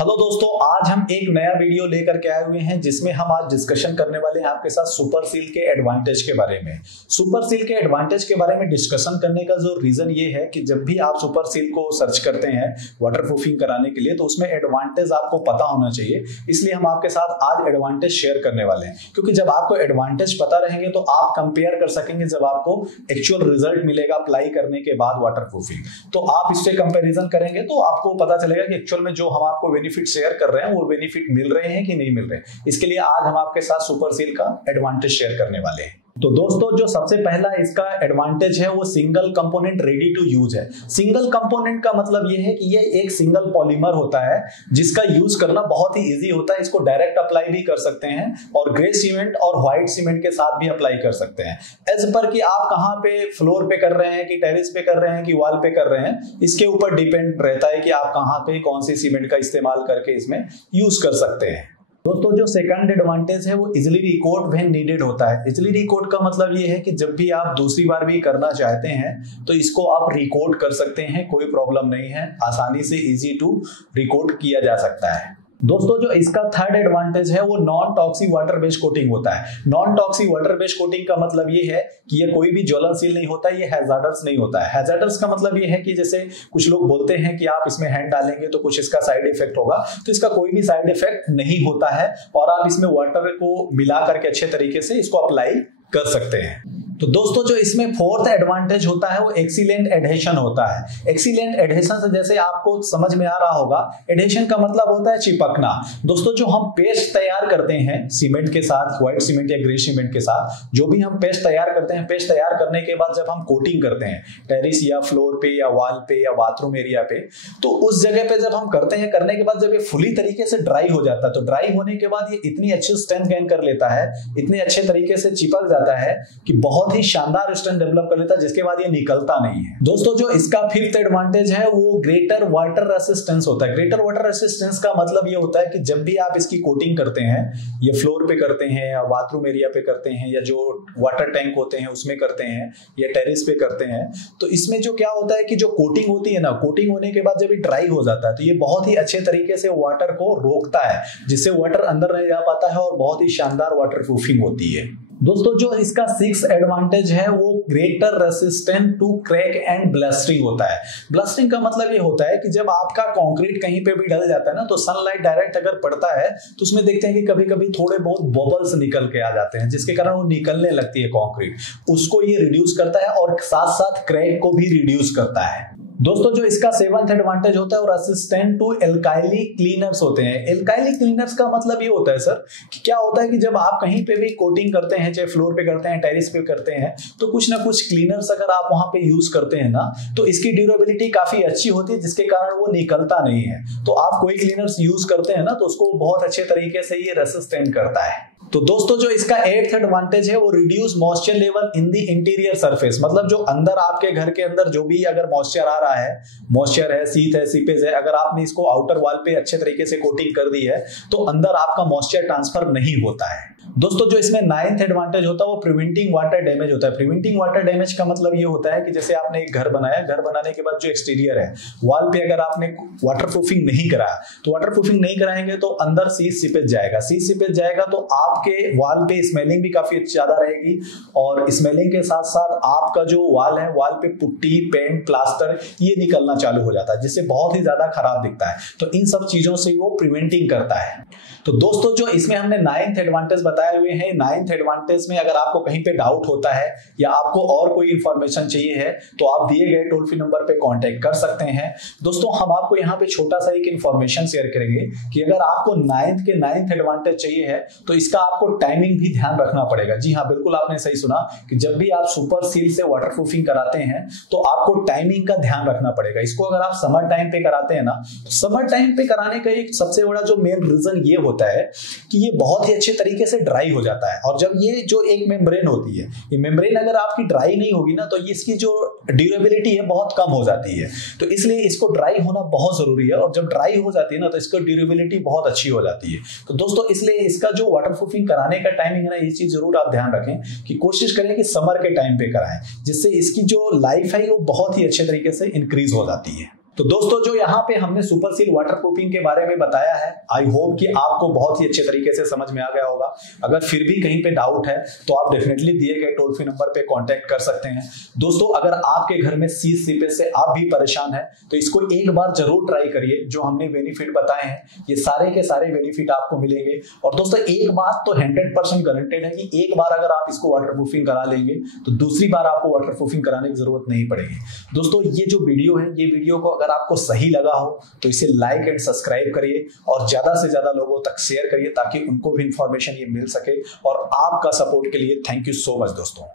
Hello दोस्तों, आज हम एक नया वीडियो लेकर के आए हुए हैं जिसमें हम आज डिस्कशन करने वाले हैं आपके साथ सुपर सील के एडवांटेज के बारे में। सुपर सील के एडवांटेज के बारे में डिस्कशन करने का जो रीजन ये है कि जब भी आप सुपर सील को सर्च करते हैं वाटरप्रूफिंग कराने के लिए तो उसमें एडवांटेज आपको पता होना चाहिए। इसलिए हम आपके साथ आज एडवांटेज शेयर करने वाले हैं, क्योंकि जब आपको एडवांटेज पता रहेंगे तो आप कंपेयर कर सकेंगे जब आपको एक्चुअल रिजल्ट मिलेगा अप्लाई करने के बाद वाटरप्रूफिंग, तो आप इससे कंपेरिजन करेंगे तो आपको पता चलेगा कि एक्चुअल में जो हम आपको बेनिफिट शेयर कर रहे हैं वो बेनिफिट मिल रहे हैं कि नहीं मिल रहे हैं। इसके लिए आज हम आपके साथ सुपर सील का एडवांटेज शेयर करने वाले हैं। तो दोस्तों, जो सबसे पहला इसका एडवांटेज है वो single component ready to use है। सिंगल कंपोनेंट का मतलब ये है कि ये एक सिंगल पॉलीमर होता है जिसका यूज करना बहुत ही इजी होता है। इसको डायरेक्ट अप्लाई भी कर सकते हैं और ग्रे सीमेंट और व्हाइट सीमेंट के साथ भी अप्लाई कर सकते हैं। एज पर कि आप कहां पे फ्लोर पे कर रहे हैं, कि टेरेस पे कर रहे हैं, कि वॉल पे कर रहे हैं, इसके ऊपर डिपेंड रहता है कि आप कहां पे कौन सी सीमेंट का इस्तेमाल करके इसमें यूज कर सकते हैं। दोस्तों, जो सेकंड एडवांटेज है वो इजिली रिकॉर्ड व्हेन नीडेड होता है। इजिली रिकॉर्ड का मतलब ये है कि जब भी आप दूसरी बार भी करना चाहते हैं तो इसको आप रिकॉर्ड कर सकते हैं, कोई प्रॉब्लम नहीं है, आसानी से इजी टू रिकॉर्ड किया जा सकता है। दोस्तों, जो इसका थर्ड एडवांटेज है वो non toxic water based coating होता है। Non toxic water based coating का मतलब ये है कि ये कोई भी ज्वलनशील नहीं होता, ये हैजार्डस नहीं होता है। हैजार्डस का मतलब ये है कि जैसे कुछ लोग बोलते हैं कि आप इसमें हैंड डालेंगे तो कुछ इसका साइड इफेक्ट होगा, तो इसका कोई भी साइड इफेक्ट नहीं होता है और आप इसमें वाटर को मिला करके अच्छे तरीके से इसको अप्लाई कर सकते हैं। तो दोस्तों, जो इसमें फोर्थ एडवांटेज होता है वो एक्सीलेंट एडहेशन होता है। एक्सीलेंट एडहेशन से जैसे आपको समझ में आ रहा होगा, एडहेशन का मतलब होता है चिपकना। दोस्तों, जो हम पेस्ट तैयार करते हैं सीमेंट के साथ, व्हाइट सीमेंट या ग्रे सीमेंट के साथ, जो भी हम पेस्ट तैयार करते हैं, पेस्ट तैयार करने के बाद जब हम कोटिंग करते हैं टेरिस या फ्लोर पे या वॉल पे या बाथरूम एरिया पे, तो उस जगह पे जब हम करते हैं, करने के बाद जब ये फुली तरीके से ड्राई हो जाता है तो ड्राई होने के बाद ये इतनी अच्छी स्ट्रेंथ गेन कर लेता है, इतने अच्छे तरीके से चिपक जाता है कि बहुत ही शानदार स्ट्रेंथ डेवलप कर लेता है, जिसके बाद ये निकलता नहीं है। दोस्तों, जो इसका फिफ्थ एडवांटेज है वो ग्रेटर वाटर रेसिस्टेंस होता है। ग्रेटर वाटर रेसिस्टेंस का मतलब ये होता है कि जब भी आप इसकी कोटिंग करते हैं, ये फ्लोर पे करते हैं या बाथरूम एरिया पे करते हैं या जो वाटर टैंक होते हैं उसमें करते हैं या टेरेस पे करते हैं, तो इसमें जो क्या होता है कि जो कोटिंग होती है ना, कोटिंग होने के बाद जब ये ड्राई हो जाता है तो ये बहुत ही अच्छे तरीके से वाटर को रोकता है, जिससे वाटर अंदर नहीं जा पाता है और बहुत ही शानदार वाटर प्रूफिंग होती है। दोस्तों, जो इसका सिक्स एडवांटेज है वो greater resistant to crack and blasting होता है। ब्लास्टिंग का मतलब ये होता है कि जब आपका कंक्रीट कहीं पे भी डल जाता है ना, तो सनलाइट डायरेक्ट अगर पड़ता है तो उसमें देखते हैं कि कभी कभी थोड़े बहुत बबल्स निकल के आ जाते हैं, जिसके कारण वो निकलने लगती है कंक्रीट, उसको ये रिड्यूस करता है और साथ साथ क्रैक को भी रिड्यूस करता है। दोस्तों, जो इसका सेवंथ एडवांटेज होता है वो रेसिस्टेंट टू एल्काइली क्लीनर्स होते हैं। एल्काइली क्लीनर्स का मतलब ये होता है सर कि क्या होता है कि जब आप कहीं पे भी कोटिंग करते हैं, चाहे फ्लोर पे करते हैं, टेरिस पे करते हैं, तो कुछ ना कुछ क्लीनर्स अगर आप वहां पे यूज करते हैं ना, तो इसकी ड्यूरेबिलिटी काफी अच्छी होती है, जिसके कारण वो निकलता नहीं है। तो आप कोई क्लीनर्स यूज करते हैं ना, तो उसको बहुत अच्छे तरीके से ये रेसिस्टेंट करता है। तो दोस्तों, जो इसका एट्थ एडवांटेज है वो reduce moisture level in the interior surface. मतलब जो अंदर आपके घर के अंदर जो भी अगर मॉइस्चर आ रहा है, मॉइस्चर है, सीथ है, सीपेज है, अगर आपने इसको आउटर वॉल पे अच्छे तरीके से कोटिंग कर दी है तो अंदर आपका मॉइस्चर ट्रांसफर नहीं होता है। दोस्तों, जो इसमें नाइन्थ एडवांटेज होता है वो प्रिवेंटिंग वाटर डैमेज होता है। प्रिवेंटिंग वाटर डैमेज का मतलब ये होता है कि जैसे आपने एक घर बनाया, घर बनाने के बाद जो एक्सटीरियर है वॉल पे अगर आपने वाटरप्रूफिंग नहीं कराया, तो वाटरप्रूफिंग नहीं कराएंगे तो अंदर सीज सिपेज जाएगा, सीज सिपेज जाएगा तो आपके वॉल पे स्मेलिंग भी काफी ज्यादा रहेगी और स्मेलिंग के साथ साथ आपका जो वॉल है, वॉल पे पुट्टी, पेंट, प्लास्टर ये निकलना चालू हो जाता है, जिससे बहुत ही ज्यादा खराब दिखता है। तो इन सब चीजों से वो प्रिवेंटिंग करता है। तो दोस्तों, जो इसमें हमने नाइन्थ एडवांटेज बताए हुए हैं, नाइन्थ एडवांटेज में अगर आपको कहीं पे डाउट होता है या आपको और कोई इंफॉर्मेशन चाहिए है तो आप दिए गए टोल फ्री नंबर पे कांटेक्ट कर सकते हैं। दोस्तों, हम आपको यहाँ पे छोटा सा एक इंफॉर्मेशन शेयर करेंगे कि अगर आपको नाइन्थ एडवांटेज चाहिए है तो इसका आपको टाइमिंग भी ध्यान रखना पड़ेगा। जी हाँ, बिल्कुल आपने सही सुना कि जब भी आप सुपर सील से वाटरप्रूफिंग कराते हैं तो आपको टाइमिंग का ध्यान रखना पड़ेगा। इसको अगर आप समर टाइम पे कराते हैं ना, तो समर टाइम पे कराने का एक सबसे बड़ा जो मेन रीजन ये होता है कि ये बहुत ही अच्छे तरीके से ड्राई हो जाता है और जब ये जो एक मेम्ब्रेन होती है, ये मेम्ब्रेन अगर आपकी ड्राई नहीं होगी ना तो ये इसकी जो ड्यूरेबिलिटी है बहुत कम हो जाती है। तो इसलिए इसको ड्राई होना बहुत जरूरी है और जब ड्राई हो जाती है ना तो इसकी ड्यूरेबिलिटी बहुत अच्छी हो जाती है। तो दोस्तों, इसलिए इसका जो वाटरप्रूफिंग कराने का टाइमिंग है ना, ये चीज जरूर आप ध्यान रखें कि कोशिश करें कि समर के टाइम पे कराएं, जिससे इसकी जो लाइफ है वो बहुत ही अच्छे तरीके से इंक्रीज हो जाती है। तो दोस्तों जो यहाँ पे हमने सुपर सील वाटरप्रूफिंग के बारे में बताया है, आई होप कि आपको बहुत ही अच्छे तरीके से समझ में आ गया होगा। अगर फिर भी कहीं पे डाउट है तो आप डेफिनेटली दिए गए टोल फ्री नंबर पे कांटेक्ट कर सकते हैं। दोस्तों अगर आपके घर में सीज सीपेज से आप भी परेशान है तो इसको एक बार जरूर ट्राई करिए। जो हमने बेनिफिट बताए हैं ये सारे के सारे बेनिफिट आपको मिलेंगे। और दोस्तों एक बात तो 100% गारंटेड है कि एक बार अगर आप इसको वाटरप्रूफिंग करा लेंगे तो दूसरी बार आपको वाटरप्रूफिंग कराने की जरूरत नहीं पड़ेगी। दोस्तों ये जो वीडियो है, ये वीडियो को अगर आपको सही लगा हो तो इसे लाइक एंड सब्सक्राइब करिए और ज्यादा से ज्यादा लोगों तक शेयर करिए ताकि उनको भी इंफॉर्मेशन ये मिल सके। और आपका सपोर्ट के लिए थैंक यू सो मच दोस्तों।